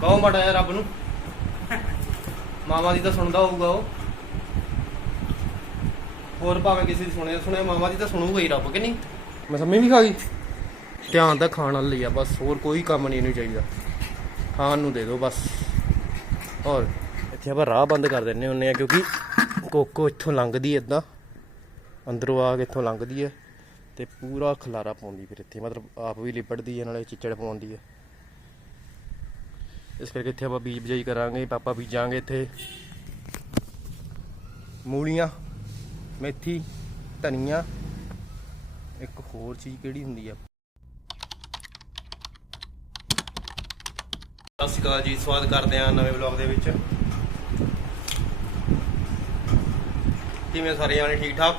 ਕਹੋ ਮਾੜਾ ਜਿਹਾ ਰੱਬ ਨੂੰ। ਮਾਮਾ ਦੀ ਤਾਂ ਸੁਣਦਾ ਹੋਊਗਾ ਉਹ। ਹੋਰ ਭਾਵੇਂ ਕਿਸੇ ਦੀ ਸੁਣੇ ਸੁਣੇ ਮਾਮਾ ਦੀ ਤਾਂ ਸੁਣੂਗਾ ਹੀ ਰੱਬ, ਕਿ ਨਹੀਂ? ਮੈਂ ਸਮਝ ਵੀ ਖਾ ਗਈ। ਧਿਆਨ ਤਾਂ ਖਾਣ ਵਾਲੀ ਆ, ਬਸ ਹੋਰ ਕੋਈ ਕੰਮ ਨਹੀਂ ਇਹਨੂੰ ਚਾਹੀਦਾ। ਖਾਣ ਨੂੰ ਦੇ ਦਿਓ ਬਸ। ਹੋਰ? ਇੱਥੇ ਆਪਾਂ ਰਾਹ ਬੰਦ ਕਰ ਦਿੰਨੇ ਹੁੰਨੇ ਆ, ਕਿਉਂਕਿ ਕੋਕੋ ਇੱਥੋਂ ਲੰਘਦੀ ਐ ਇਦਾਂ ਅੰਦਰੋਂ ਆ ਕੇ ਇੱਥੋਂ ਲੰਘਦੀ ਐ ਤੇ ਪੂਰਾ ਖਲਾਰਾ ਪਾਉਂਦੀ ਫਿਰ ਇੱਥੇ। ਮਤਲਬ ਆਪ ਵੀ ਲਿਪੜਦੀ ਐ ਨਾਲੇ ਚਿੱਚੜ ਪਾਉਂਦੀ ਐ ਇਸ ਕਰਕੇ ਇੱਥੇ ਆਪਾਂ ਬੀਜ ਬਜਾਈ ਕਰਾਂਗੇ, ਪਾਪਾ ਬੀਜਾਂਗੇ ਇੱਥੇ। ਮੂਲੀਆਂ, ਮੇਥੀ, ਧਨੀਆ, ਇੱਕ ਹੋਰ ਚੀਜ਼ ਕਿਹੜੀ ਹੁੰਦੀ ਆ? ਸਤਿ ਸ਼੍ਰੀ ਅਕਾਲ ਜੀ, ਸਵਾਗਤ ਕਰਦੇ ਹਾਂ ਨਵੇਂ ਵਲੌਗ ਦੇ ਵਿੱਚ। ਕਿਵੇਂ ਸਾਰੇ ਜਾਣੇ? ਠੀਕ ਠਾਕ?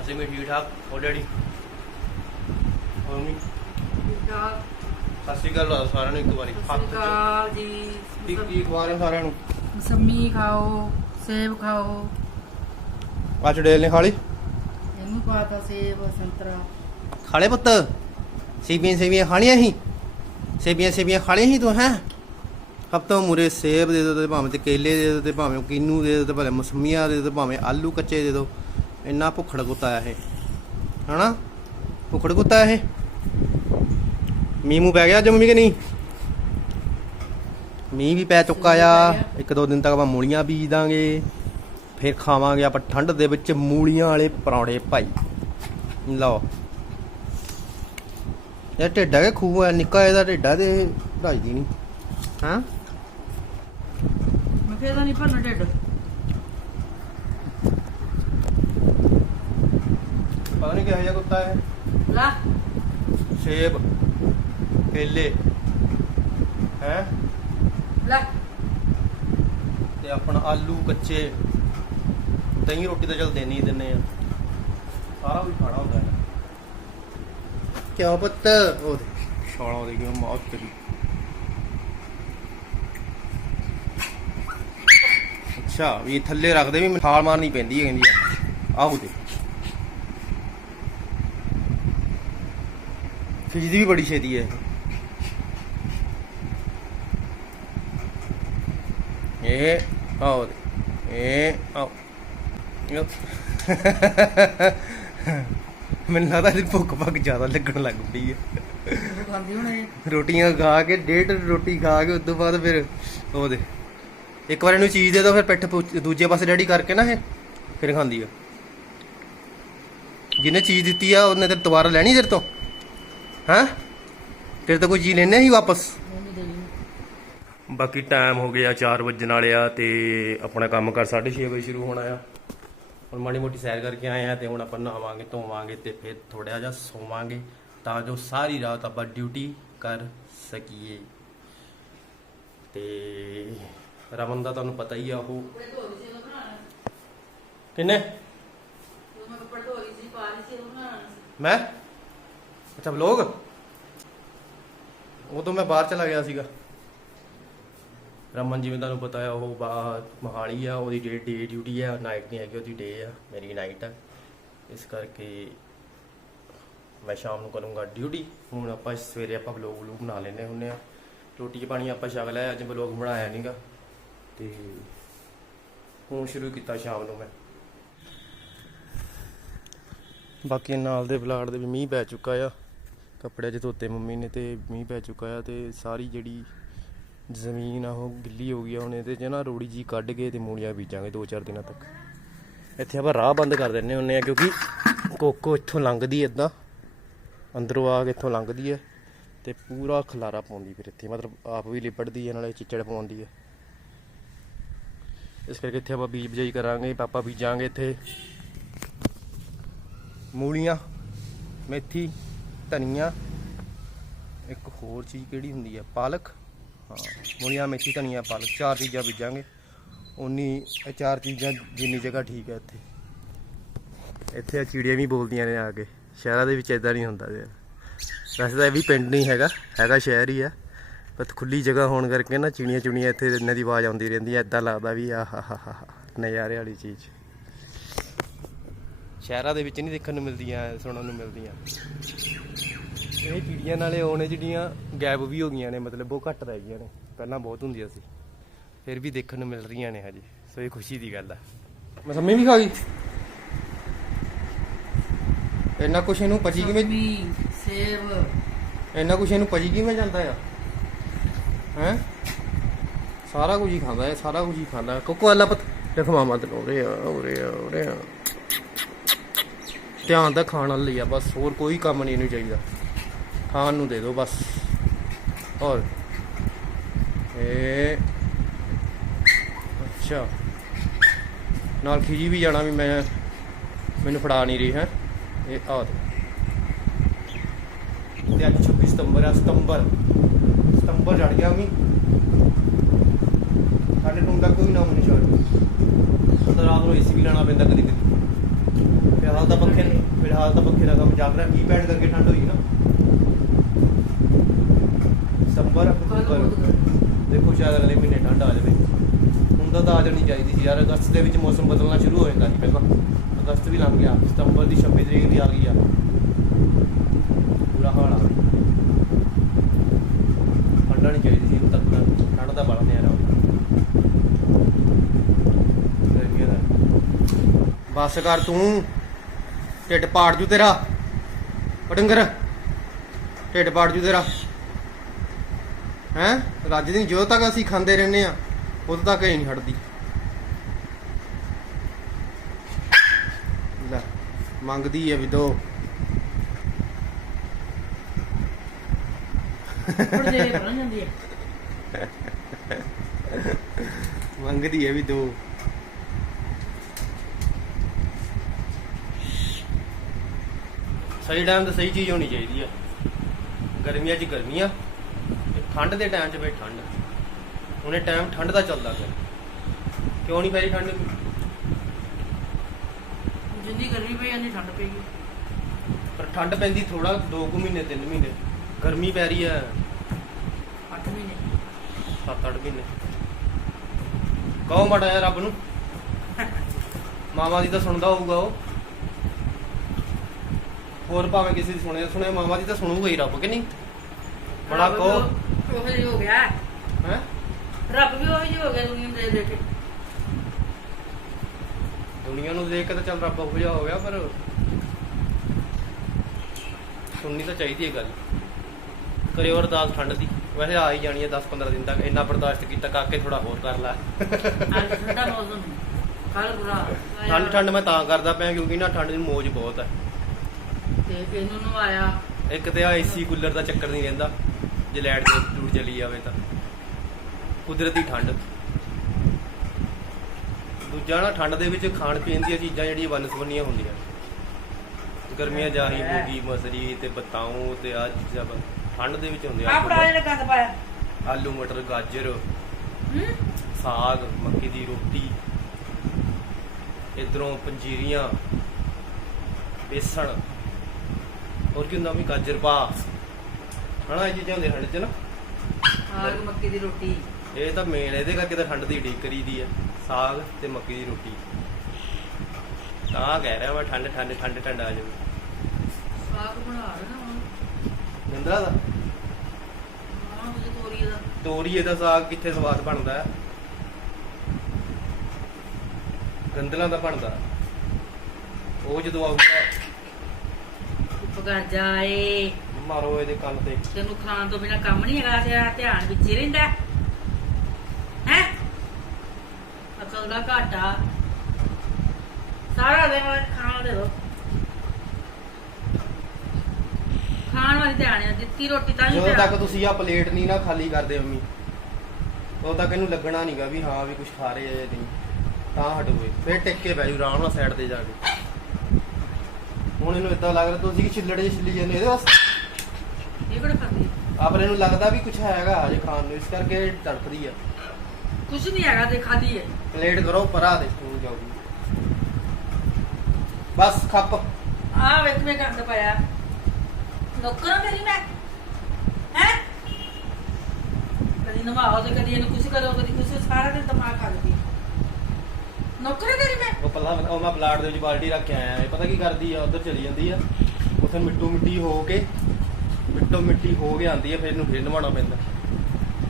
ਅਸੀਂ ਵੀ ਠੀਕ ਠਾਕ ਹੋ ਨਹੀਂ ਸਤਿ ਸ਼੍ਰੀ ਅਕਾਲ ਲਾ ਦਿਓ ਸਾਰਿਆਂ ਨੂੰ ਇੱਕ ਵਾਰੀ ਹੱਥ ਚ। ਸਤਿਕਾਰ ਜੀ। ਇੱਕ ਇੱਕ ਵਾਰ ਸਾਰਿਆਂ ਨੂੰ। ਮਸੰਮੀ ਖਾਓ ਸੇਬ ਖਾਓ। ਆ ਚੜੇਲ ਨੇ ਖਾਲੀ ਇਹਨੂੰ ਪਾਤਾ ਸੇਬ ਸੰਤਰਾ। ਖਾਲੇ ਪੁੱਤ? ਸੇਬੀਆਂ ਸੇਬੀਆਂ ਖਾਣੀਆਂ ਸੀ? ਸੇਬੀਆਂ ਸੇਬੀਆਂ ਖਾਣੀਆਂ ਸੀ ਤੂੰ ਹੈ? ਹਫਤਾ ਮੂਰੇ ਸੇਬ ਦੇ ਦੋ ਤੇ ਭਾਵੇਂ ਤੇ ਕੇਲੇ ਦੇ ਦੋ ਤੇ ਭਾਵੇਂ ਕਿੰਨੂ ਦੇ ਦੋ ਤੇ ਭਾਵੇਂ ਮੌਸਮੀਆਂ ਦੇ ਦੋ ਤੇ ਭਾਵੇਂ ਆਲੂ ਕੱਚੇ ਦੇ ਦੋ ਇੰਨਾ ਭੁੱਖੜ ਕੁੱਤਾ ਆ ਇਹ। ਹਨਾ? ਭੁੱਖੜ ਕੁੱਤਾ ਇਹ। ਮੂੰਹ ਪੈ ਗਿਆ ਅੱਜ ਮੰਮੀ ਕਿ ਨਹੀਂ? ਮੀਂਹ ਵੀ ਪੈ ਚੁੱਕਾ ਆ। ਇੱਕ ਦੋ ਦਿਨ ਤੱਕ ਆਪਾਂ ਮੂਲੀਆਂ ਬੀਜ ਦਾਂਗੇ। ਫਿਰ ਖਾਵਾਂਗੇ ਆਪਾਂ ਠੰਡ ਦੇ ਵਿੱਚ ਮੂਲੀਆਂ ਵਾਲੇ ਪਰੌਂਠੇ ਭਾਈ। ਲਓ। ਇਹ ਢਿੱਡਾ ਕੇ ਖੂਹ ਹੈ ਨਿੱਕਾ ਇਹਦਾ ਢਿੱਡਾ ਤੇ ਢਾਈਦੀ ਨਹੀਂ। ਹਾਂ? ਮੈਂ ਕਿਹਾ ਨਹੀਂ ਭਰਨਾ ਢਿੱਡ। ਪਤਾ ਨਹੀਂ ਕਿਹੋ ਜਿਹਾ ਕੁੱਤਾ ਹੈ ਲਾ ਸੇਬ ਕੇਲੇ ਹੈ? ਲਾ। ਤੇ ਆਪਣਾ ਆਲੂ ਕੱਚੇ। ਦਹੀਂ ਰੋਟੀ ਤਾਂ ਚਲ ਦੇਣੀ ਦਿੰਨੇ ਆ। ਸਾਰਾ ਵੀ ਖਾਣਾ ਹੁੰਦਾ ਹੈ। ਕਿਉਂ ਪੁੱਤ? ਉਹ ਛਾਲਾ ਉਹਦੇ ਕਿਉਂ ਮੌਤ ਤੇਰੀ? ਅੱਛਾ ਵੀ ਥੱਲੇ ਰੱਖਦੇ ਵੀ ਮਿਠਾਲ ਮਾਰਨੀ ਪੈਂਦੀ ਹੈ ਕਹਿੰਦੀ ਆ। ਆਹੋ ਤੇ ਖਿੱਚਦੀ ਵੀ ਬੜੀ ਛੇਤੀ ਹੈ। ਇਹ ਆਓ ਦੇ ਇਹ ਆਓ। ਮੈਨੂੰ ਲੱਗਦਾ ਇਹਦੀ ਭੁੱਖ ਭੱਖ ਜ਼ਿਆਦਾ ਲੱਗਣ ਲੱਗ ਪਈ ਹੈ। ਰੋਟੀਆਂ ਖਾ ਕੇ, ਡੇਢ ਰੋਟੀ ਖਾ ਕੇ, ਉਸ ਤੋਂ ਬਾਅਦ ਫਿਰ ਉਹ ਦੇ ਇੱਕ ਵਾਰ ਇਹਨੂੰ ਚੀਜ਼ ਦੇ ਦੋ ਫਿਰ ਪਿੱਠ ਦੂਜੇ ਪਾਸੇ ਡੈਡੀ ਕਰਕੇ ਨਾ ਇਹ, ਫਿਰ ਖਾਂਦੀ ਆ। ਜਿਹਨੇ ਚੀਜ਼ ਦਿੱਤੀ ਆ, ਉਹਨੇ ਤੇ ਦੁਬਾਰਾ ਲੈਣੀ ਸਿਰ ਤੋਂ? ਹੈਂ? ਫਿਰ ਤਾਂ ਕੋਈ ਚੀਜ਼ ਲੈਣੇ ਹੀ ਵਾਪਸ? ਬਾਕੀ ਟਾਈਮ ਹੋ ਗਿਆ 4 ਵਜਣ ਵਾਲੇ ਆ ਤੇ ਆਪਣਾ ਕੰਮ ਕਰ 6:30 ਵਜੇ ਸ਼ੁਰੂ ਹੋਣਾ ਆ। ਹੁਣ ਮਾੜੀ ਮੋਟੀ ਸੈਰ ਕਰਕੇ ਆਏ ਆ ਤੇ ਹੁਣ ਆਪਾਂ ਨਹਾਵਾਂਗੇ ਧੋਵਾਂਗੇ ਤੇ ਫਿਰ ਥੋੜਾ ਜਿਹਾ ਸੋਵਾਂਗੇ ਤਾਂ ਜੋ ਸਾਰੀ ਰਾਤ ਆਪਾਂ ਡਿਊਟੀ ਕਰ ਸਕੀਏ। ਤੇ ਰਮਨ ਦਾ ਤੁਹਾਨੂੰ ਪਤਾ ਹੀ ਆ ਉਹ ਕਿੰਨੇ? ਮੈਂ? ਅੱਛਾ ਵਲੋਗ ਉਦੋਂ ਮੈਂ ਬਾਹਰ ਚਲਾ ਗਿਆ ਸੀਗਾ। ਰਮਨ ਜਿਵੇਂ ਤੁਹਾਨੂੰ ਪਤਾ ਹੈ, ਉਹ ਬਾਹਰ ਮਹਾਲੀ ਆ, ਉਹਦੀ ਡੇ ਡੇ ਡਿਊਟੀ ਆ ਨਾਈਟ ਨਹੀਂ ਹੈਗੀ, ਉਹਦੀ ਡੇ ਆ, ਮੇਰੀ ਨਾਈਟ ਆ। ਇਸ ਕਰਕੇ ਮੈਂ ਸ਼ਾਮ ਨੂੰ ਕਰੂੰਗਾ ਡਿਊਟੀ ਹੁਣ ਆਪਾਂ ਸਵੇਰੇ ਆਪਾਂ ਵਲੋਗ ਵਲੂਗ ਬਣਾ ਲੈਨੇ ਹੁੰਨੇ ਆ। ਰੋਟੀ ਪਾਣੀ ਆਪਾਂ ਛਕ ਲਿਆ, ਅੱਜ ਵਲੋਗ ਬਣਾਇਆ ਨਹੀਂਗਾ ਤੇ ਹੁਣ ਸ਼ੁਰੂ ਕੀਤਾ ਸ਼ਾਮ ਨੂੰ ਮੈਂ। ਬਾਕੀ ਨਾਲ ਦੇ ਪਲਾਟ ਦੇ ਵੀ ਮੀਂਹ ਪੈ ਚੁੱਕਾ ਆ। ਕੱਪੜੇ ਚ ਧੋਤੇ ਮੰਮੀ ਨੇ ਤੇ ਮੀਂਹ ਪੈ ਚੁੱਕਾ ਆ ਤੇ ਸਾਰੀ ਜਿਹੜੀ ਜ਼ਮੀਨ ਆ ਉਹ ਗਿੱਲੀ ਹੋ ਗਈ ਆ, ਹੁਣ ਇਹਦੇ ਚ ਨਾ ਰੋੜੀ ਜੀ ਕੱਢ ਕੇ ਤੇ ਮੂਲੀਆਂ ਬੀਜਾਂਗੇ 2-4 ਦਿਨਾਂ ਤੱਕ। ਇੱਥੇ ਆਪਾਂ ਰਾਹ ਬੰਦ ਕਰ ਦਿੰਨੇ ਹੁੰਨੇ ਆ ਕਿਉਂਕਿ ਕੋਕੋ ਇੱਥੋਂ ਲੰਘਦੀ ਇਦਾਂ ਅੰਦਰੋਂ ਆ ਕੇ ਇੱਥੋਂ ਲੰਘਦੀ ਹੈ ਤੇ ਪੂਰਾ ਖਲਾਰਾ ਪਾਉਂਦੀ ਫਿਰ ਇੱਥੇ, ਮਤਲਬ ਆਪ ਵੀ ਲਿਪੜਦੀ ਹੈ ਨਾਲੇ ਚਿੱਚੜ ਪਾਉਂਦੀ ਹੈ ਇਸ ਕਰਕੇ ਇੱਥੇ ਆਪਾਂ ਬੀਜ ਬਜਾਈ ਕਰਾਂਗੇ, ਪਾਪਾ ਬੀਜਾਂਗੇ ਇੱਥੇ ਮੂਲੀਆਂ, ਮੇਥੀ ਧਨੀਆ, ਇੱਕ ਹੋਰ ਚੀਜ਼ ਕਿਹੜੀ ਹੁੰਦੀ ਹੈ ਪਾਲਕ। ਹਾਂ ਮੂਲੀਆਂ ਮੇਥੀ, ਧਨੀਆ, ਪਾਲਕ, ਚਾਰ ਚੀਜ਼ਾਂ ਬੀਜਾਂਗੇ। ਉਨੀ ਇਹ ਚਾਰ ਚੀਜ਼ਾਂ ਜਿੰਨੀ ਜਗ੍ਹਾ ਠੀਕ ਹੈ ਇੱਥੇ। ਇੱਥੇ ਆ ਚਿੜੀਆਂ ਵੀ ਬੋਲਦੀਆਂ ਨੇ ਆ ਕੇ। ਸ਼ਹਿਰਾਂ ਦੇ ਵਿੱਚ ਇਦਾਂ ਨਹੀਂ ਹੁੰਦਾ ਯਾਰ ਵੈਸੇ ਤਾਂ ਇਹ ਵੀ ਪਿੰਡ ਨਹੀਂ ਹੈਗਾ ਹੈਗਾ ਸ਼ਹਿਰ ਹੀ ਆ। ਪਰ ਖੁੱਲੀ ਜਗ੍ਹਾ ਹੋਣ ਕਰਕੇ ਨਾ ਚਿੜੀਆਂ ਚੁਣੀਆਂ ਇੱਥੇ ਇਹਨਾਂ ਦੀ ਆਵਾਜ਼ ਆਉਂਦੀ ਰਹਿੰਦੀ ਹੈ ਇਦਾਂ ਲੱਗਦਾ ਵੀ ਆ ਹਾ ਹਾ ਹਾ ਨਜ਼ਾਰੇ ਵਾਲੀ ਚੀਜ਼। ਸ਼ਹਿਰਾਂ ਦੇ ਵਿੱਚ ਨਹੀਂ ਦੇਖਣ ਨੂੰ ਮਿਲਦੀਆਂ, ਸੁਣਨ ਨੂੰ ਮਿਲਦੀਆਂ। ਇਹ ਚਿੜੀਆਂ ਨਾਲੇ ਉਹਨੇ ਜਿਹੜੀਆਂ ਗਾਇਬ ਵੀ ਹੋ ਗਈਆਂ ਨੇ ਮਤਲਬ ਉਹ ਘੱਟ ਰਹਿ ਗਈਆਂ ਨੇ। ਪਹਿਲਾਂ ਬਹੁਤ ਹੁੰਦੀਆਂ ਸੀ। ਫਿਰ ਵੀ ਦੇਖਣ ਨੂੰ ਮਿਲ ਰਹੀਆਂ ਨੇ ਹਜੇ ਸੋ ਇਹ ਖੁਸ਼ੀ ਦੀ ਗੱਲ ਆ। ਮਸੰਮੀ ਵੀ ਖਾ ਗਈ। ਇੰਨਾ ਕੁਛ ਇਹਨੂੰ ਪਚੀ ਕਿਵੇਂ ਸੇਬ। ਇੰਨਾ ਕੁਛ ਇਹਨੂੰ ਪਚੀ ਕਿਵੇਂ ਜਾਂਦਾ ਆ? ਹੈ? ਸਾਰਾ ਕੁਝ ਹੀ ਖਾਂਦਾ ਹੈ ਸਾਰਾ ਕੁਝ ਹੀ ਖਾਂਦਾ। ਕੋਕੋ ਅੱਲਾ ਪਤ। ਦੇਖ ਮਾਮਾ ਤੇ ਉਰੇ ਆ ਉਰੇ ਆ ਉਰੇ ਆ। ਧਿਆਨ ਤਾਂ ਖਾਣ ਵਾਲੀ ਆ ਬਸ ਹੋਰ ਕੋਈ ਕੰਮ ਨਹੀਂ ਇਹਨੂੰ ਚਾਹੀਦਾ। ਖਾਣ ਨੂੰ ਦੇ ਦਿਓ ਬਸ। ਹੋਰ? ਇਹ ਅੱਛਾ। ਨਾਲ ਖਿਜੀ ਵੀ ਜਾਣਾ ਵੀ ਮੈਂ, ਮੈਨੂੰ ਫੜਾ ਨਹੀਂ ਰਹੀ, ਹੈ? ਇਹ ਆ ਦੇ। ਤੇ ਅੱਜ 26 ਸਤੰਬਰ ਆ, ਸਤੰਬਰ। ਸਤੰਬਰ ਜੜ ਗਿਆ ਵੀ ਸਾਡੇ ਟੂਨ ਦਾ ਕੋਈ ਨਾਮ ਨਿਸ਼ਾਨ ਨਹੀਂ ਤਾਂ ਰਾਤ ਨੂੰ ਏਸੀ ਵੀ ਲੈਣਾ ਪੈਂਦਾ ਕਦੀ ਕਦੀ। ਫਿਲਹਾਲ ਤਾਂ ਪੱਖੇ ਫਿਲਹਾਲ ਤਾਂ ਪੱਖੇ ਦਾ ਕੰਮ ਚੱਲ ਰਿਹਾ ਮੀਂਹ ਪੈਣ ਕਰਕੇ ਠੰਡ ਹੋਈ ਨਾ ਸਤੰਬਰ ਅਕਤੂਬਰ ਦੇਖੋ ਸ਼ਾਇਦ ਅਗਲੇ ਮਹੀਨੇ ਠੰਡ ਆ ਜਾਵੇ। ਹੁਣ ਤਾਂ ਤਾਂ ਆ ਜਾਣੀ ਚਾਹੀਦੀ ਸੀ ਯਾਰ, ਅਗਸਤ ਦੇ ਵਿੱਚ ਮੌਸਮ ਬਦਲਣਾ ਸ਼ੁਰੂ ਹੋ ਜਾਂਦਾ ਸੀ ਪਹਿਲਾਂ। ਅਗਸਤ ਵੀ ਲੰਘ ਗਿਆ, ਸਤੰਬਰ ਦੀ 26 ਤਰੀਕ ਦੀ ਆ ਗਈ ਆ। ਪੂਰਾ ਹਾਲ ਆ। ਠੰਡਾ ਨਹੀਂ ਚਾਹੀਦੀ ਸੀ ਹੁਣ ਤੱਕ, ਠੰਡ ਦਾ ਬੜਾ ਨਿਆਰਾ ਗਰਮੀਆਂ ਬਸ ਕਰ ਤੂੰ। ਢਿੱਡ ਪਾੜ ਜੂ ਤੇਰਾ। ਡੰਗਰ ਢਿੱਡ ਪਾੜ ਜੂ ਤੇਰਾ। ਹੈਂ? ਰੱਜ ਦੀ ਜੋ ਤੱਕ ਅਸੀਂ ਖਾਂਦੇ ਰਹਿੰਦੇ ਆ ਉਦੋਂ ਤੱਕ ਇਹ ਨਹੀਂ ਹਟਦੀ। ਲੈ ਮੰਗਦੀ ਹੈ ਵੀ ਦੋ। ਜਾਂਦੀ ਮੰਗਦੀ ਹੈ ਵੀ ਦੋ। ਸਹੀ ਟਾਈਮ ਤੇ ਸਹੀ ਚੀਜ਼ ਹੋਣੀ ਚਾਹੀਦੀ ਆ। ਗਰਮੀਆਂ 'ਚ ਗਰਮੀਆਂ। ਠੰਡ ਦੇ ਟਾਈਮ 'ਚ ਫੇਰ ਠੰਡ। ਹੁਣੇ ਟਾਈਮ ਠੰਡ ਦਾ ਚੱਲਦਾ ਪਿਆ। ਕਿਉਂ ਨਹੀਂ ਪੈਰੀ ਠੰਡ? ਜਿੰਨੀ ਗਰਮੀ ਪਈ ਜਾਂਦੀ ਠੰਡ ਪਏਗੀ ਪਰ ਠੰਡ ਪੈਂਦੀ ਥੋੜਾ 2 ਕੁ ਮਹੀਨੇ 3 ਮਹੀਨੇ। ਗਰਮੀ ਪੈ ਰਹੀ ਹੈ। 8 ਮਹੀਨੇ। 7-8 ਮਹੀਨੇ। ਕਹੋ ਮਾੜਾ ਜਿਹਾ ਰੱਬ ਨੂੰ। ਮਾਵਾਂ ਦੀ ਤਾਂ ਸੁਣਦਾ ਹੋਊਗਾ ਉਹ। ਹੋਰ ਭਾਵੇਂ ਕਿਸੇ ਦੀ ਸੁਣੇ ਸੁਣੇ ਮਾਵਾਂ ਦੀ ਤਾਂ ਸੁਣੂਗਾ ਹੀ ਰੱਬ ਕਿ ਨਹੀਂ? ਬੜਾ ਕਹੋ। ਉਹ ਜਿਹੀ ਹੋ ਗਿਆ। ਹੈ? ਰੱਬ ਵੀ ਉਹ ਜਿਹੀ ਹੋ ਗਿਆ ਦੁਨੀਆ ਕੇ। ਨੂੰ ਦੇਖ ਕੇ ਤਾਂ ਚੱਲ ਰੱਬ ਉਹ ਜਿਹਾ ਹੋ ਗਿਆ ਪਰ ਸੁਣਨੀ ਤਾਂ ਚਾਹੀਦੀ ਹੈ ਗੱਲ। ਕਰਿਓ ਅਰਦਾਸ ਠੰਡ ਦੀ। ਵੈਸੇ ਆ ਹੀ ਜਾਣੀ ਹੈ 10-15 ਦਿਨ ਤੱਕ। ਇੰਨਾ ਬਰਦਾਸ਼ਤ ਕੀਤਾ ਕਾਕੇ ਥੋੜਾ ਹੋਰ ਕਰ ਲੈ। ਅੱਜ ਠੰਡਾ ਮੌਸਮ ਕੱਲ ਬੁਰਾ ਠੰਡ ਠੰਡ ਮੈਂ ਤਾਂ ਕਰਦਾ ਪਿਆ ਕਿਉਂਕਿ ਨਾ ਠੰਡ ਦੀ ਮੋਜ ਬਹੁਤ ਹੈ। ਤੇ ਇਹਨੂੰ ਨਵਾਇਆ। ਇੱਕ ਤੇ ਆ ਏਸੀ ਕੂਲਰ ਦਾ ਚੱਕਰ ਨਹੀਂ ਰਹਿੰਦਾ ਜੇ ਲਾਈਟ ਦੇ ਟੂਟ ਚਲੀ ਜਾਵੇ ਤਾਂ। ਕੁਦਰਤੀ ਠੰਡ। ਦੂਜਾ ਨਾ ਠੰਡ ਦੇ ਵਿੱਚ ਖਾਣ ਪੀਣ ਦੀਆਂ ਚੀਜ਼ਾਂ ਜਿਹੜੀਆਂ ਵਨਸਵਨੀਆਂ ਹੁੰਦੀਆਂ। ਗਰਮੀਆਂ ਜਾਹੀ ਮੂੰਗੀ ਮਸਰੀ ਤੇ ਬਤਾਉ ਤੇ ਆ ਚੀਜ਼ਾਂ ਠੰਡ ਦੇ ਵਿੱਚ ਹੁੰਦੀਆਂ। ਆ ਗੰਦ ਪਾਇਆ। ਆਲੂ ਮਟਰ ਗਾਜਰ। ਸਾਗ ਮੱਕੀ ਦੀ ਰੋਟੀ। ਇਧਰੋਂ ਪੰਜੀਰੀਆਂ। ਬੇਸਣ। ਹੋਰ ਕੀ ਹੁੰਦਾ ਵੀ ਗਾਜਰ ਪਾ ਹਨਾ ਇਹ ਚੀਜ਼ਾਂ ਹੁੰਦੀਆਂ ਠੰਡ 'ਚ ਨਾ। ਆਗ ਮੱਕੀ ਦੀ ਰੋਟੀ। ਇਹ ਤਾਂ ਮੇਨ ਇਹਦੇ ਕਰਕੇ ਤਾਂ ਠੰਡ ਦੀ ਢੀਕ ਕਰੀਦੀ ਆ ਸਾਗ ਤੇ ਮੱਕੀ ਦੀ ਰੋਟੀ। ਤਾਂ ਕਹਿ ਰਿਹਾ ਮੈਂ ਠੰਡ ਠੰਡ ਠੰਡ ਠੰਡ ਆ ਜਾਵੇ। ਸਾਗ ਬਣਾ ਲੈਣਾ ਹੁਣ। ਨਿੰਦਰਾ ਦਾ? ਹਾਂ ਤੁਸੀਂ ਤੋਰੀਏ ਦਾ। ਤੋਰੀਏ ਦਾ ਸਾਗ ਕਿੱਥੇ ਸਵਾਦ ਬਣਦਾ? ਹੈ ਗੰਦਲਾਂ ਦਾ ਬਣਦਾ। ਉਹ ਜਦੋਂ ਆਊਗਾ। ਚੁੱਪ ਕਰ ਜਾਏ ਮਾਰੋ ਇਹਦੇ ਕੰਨ ਤੇ। ਤੈਨੂੰ ਖਾਣ ਤੋਂ ਬਿਨਾ ਕੰਮ ਨਹੀਂ ਹੈਗਾ ਤੇਰਾ ਧਿਆਨ ਵਿੱਚ ਹੀ ਰਹਿੰਦਾ। ਹੈ? ਅਕਲ ਦਾ ਘਾਟਾ। ਸਾਰਾ ਦਿਨ ਖਾਣ ਦੇ ਦੋ। ਖਾਣ ਵਾਲੀ ਧਿਆਨ ਹੈ ਦਿੱਤੀ ਰੋਟੀ ਤਾਂ ਨਹੀਂ ਜਦੋਂ ਤੱਕ ਤੁਸੀਂ ਆ ਪਲੇਟ ਨਹੀਂ ਨਾ ਖਾਲੀ ਕਰਦੇ ਮੰਮੀ ਉਦੋਂ ਤੱਕ ਇਹਨੂੰ ਲੱਗਣਾ ਨਹੀਂਗਾ ਵੀ ਹਾਂ ਵੀ ਕੁਝ ਖਾ ਰਹੇ ਆ ਜਾਂ ਨਹੀਂ। ਤਾਂ ਹਟੋਏ ਫਿਰ ਟਿਕ ਕੇ ਬੈਜੂ ਆਰਾਮ ਨਾਲ ਸਾਈਡ ਤੇ ਜਾ ਕੇ। ਹੁਣ ਇਹਨੂੰ ਇਦਾਂ ਲੱਗ ਰਿਹਾ ਤੁਸੀਂ ਕਿ ਛਿੱਲੜ ਛਿੱਲੀ ਜਾਂਦੇ ਇਹਦੇ ਵਾਸਤੇ ਖਾਂਦੀ ਆਪਰੇ ਨੂੰ ਲੱਗਦਾ ਵੀ ਕੁਝ ਹੈਗਾ ਹਜੇ ਖਾਣ ਨੂੰ ਇਸ ਕਰਕੇ ਤੜਫਦੀ ਆ। ਕੁਝ ਨਹੀਂ ਹੈਗਾ ਤੇ ਖਾਦੀ ਹੈ। ਪਲੇਟ ਕਰੋ ਪਰਾ ਦੇ ਸਕੂਲ ਜਾਊਗੀ। ਬਸ ਖੱਪ। ਆ ਵੇਖ ਮੈਂ ਗੰਦ ਪਾਇਆ। ਨੌਕਰਾਂ ਮੇਰੀ ਮੈਂ। ਹੈ? ਕਦੀ ਨਵਾਓ ਤੇ ਕਦੀ ਇਹਨੂੰ ਕੁਛ ਕਰੋ ਕਦੀ ਕੁਛ ਸਾਰਾ ਦਿਨ ਦਿਮਾਗ ਖਾ ਲਦੀ ਨੌਕਰਾਂ ਮੇਰੀ ਮੈਂ। ਉਹ ਪੱਲਾ ਉਹ ਮੈਂ ਪਲਾਟ ਦੇ ਵਿੱਚ ਬਾਲਟੀ ਰੱਖ ਕੇ ਆਇਆ। ਇਹ ਪਤਾ ਕੀ ਕਰਦੀ ਆ? ਉਧਰ ਚਲੀ ਜਾਂਦੀ ਆ। ਉੱਥੇ ਮਿੱਟੂ ਮਿੱਟੀ ਹੋ ਕੇ ਮਿੱਟੋ ਮਿੱਟੀ ਹੋ ਕੇ ਆਉਂਦੀ ਹੈ ਫਿਰ ਇਹਨੂੰ ਫਿਰ ਨਵਾਉਣਾ ਪੈਂਦਾ।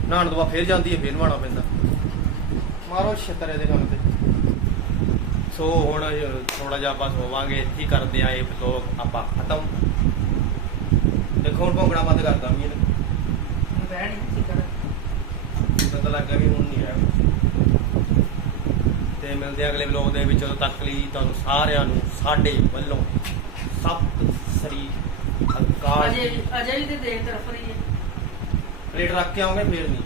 ਨਹਾਉਣ ਤੋਂ ਬਾਅਦ ਫਿਰ ਜਾਂਦੀ ਹੈ ਫਿਰ ਨਵਾਉਣਾ ਪੈਂਦਾ। ਮਾਰੋ ਛਤਰੇ ਦੇ ਕੰਮ ਤੇ। ਸੋ ਹੁਣ ਥੋੜਾ ਜਿਹਾ ਆਪਾਂ ਸੋਵਾਂਗੇ ਇੱਥੇ ਕਰਦੇ ਆ ਇਹ ਵਲੋਗ ਆਪਾਂ ਖਤਮ। ਦੇਖੋ ਹੁਣ ਭੌਂਕਣਾ ਬੰਦ ਕਰਦਾ ਪਤਾ ਲੱਗਾ ਵੀ ਹੁਣ ਨਹੀਂ ਤੇ ਮਿਲਦੇ ਆ ਅਗਲੇ ਵਲੋਗ ਦੇ ਵਿੱਚ ਉਦੋਂ ਤੱਕ ਲਈ ਤੁਹਾਨੂੰ ਸਾਰਿਆਂ ਨੂੰ ਸਾਡੇ ਵੱਲੋਂ ਸਤਿ ਸ੍ਰੀ ਅਕਾਲ ਅਜੇ ਅਜੇ ਵੀ ਤੇ ਦੇਖ ਤਰਫ ਰਹੀ ਹੈ। ਪਲੇਟ ਰੱਖ ਕੇ ਆਉਂਗੇ ਫੇਰ ਨਹੀਂ।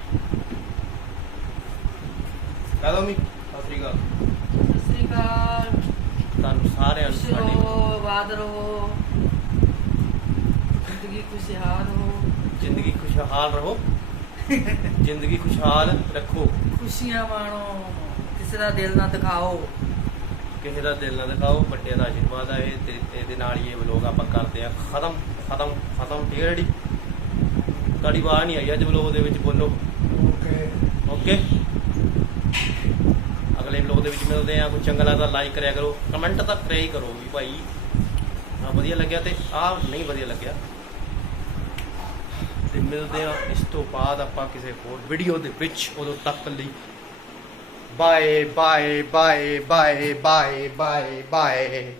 ਕਹਦੋ ਮੀ ਅਕਾਲ। ਸਤਿ ਸ੍ਰੀ ਅਕਾਲ। ਤੁਹਾਨੂੰ ਸਾਰਿਆਂ ਨੂੰ ਖੁਸ਼ ਸਾਡੇ ਰਹੋ ਬਾਦ ਰਹੋ। ਜ਼ਿੰਦਗੀ ਖੁਸ਼ਹਾਲ ਰਹੋ। ਜ਼ਿੰਦਗੀ ਖੁਸ਼ਹਾਲ ਰਹੋ। ਜ਼ਿੰਦਗੀ ਖੁਸ਼ਹਾਲ ਰੱਖੋ। ਖੁਸ਼ੀਆਂ ਮਾਣੋ। ਕਿਸੇ ਦਾ ਦਿਲ ਨਾ ਦਿਖਾਓ। ਕਿਸੇ ਦਾ ਦਿਲ ਨਾ ਦਿਖਾਓ ਵੱਡਿਆਂ ਦਾ ਆਸ਼ੀਰਵਾਦ ਆ ਇਹ ਤੇ ਇਹਦੇ ਨਾਲ ਹੀ ਇਹ ਵਲੋਗ ਆਪਾਂ ਕਰਦੇ ਆ ਖਤਮ। ਖਤਮ ਖਤਮ ਠੀਕ ਹੈ ਰੈਡੀ ਤੁਹਾਡੀ ਆਵਾਜ਼ ਨਹੀਂ ਆਈ ਅੱਜ ਵਲੋਗ ਦੇ ਵਿੱਚ ਬੋਲੋ। ਓਕੇ ਓਕੇ ਅਗਲੇ ਵਲੋਗ ਦੇ ਵਿੱਚ ਮਿਲਦੇ ਆ ਕੋਈ ਚੰਗਾ ਲੱਗਦਾ ਲਾਈਕ ਕਰਿਆ ਕਰੋ। ਕਮੈਂਟ ਤਾਂ ਕਰਿਆ ਹੀ ਕਰੋ ਵੀ ਭਾਈ। ਆ ਵਧੀਆ ਲੱਗਿਆ ਤੇ ਆ ਨਹੀਂ ਵਧੀਆ ਲੱਗਿਆ। ਤੇ ਮਿਲਦੇ ਆ ਇਸ ਤੋਂ ਬਾਅਦ ਆਪਾਂ ਕਿਸੇ ਹੋਰ ਵੀਡੀਓ ਦੇ ਵਿੱਚ ਉਦੋਂ ਤੱਕ ਲਈ। Bye bye bye bye bye bye bye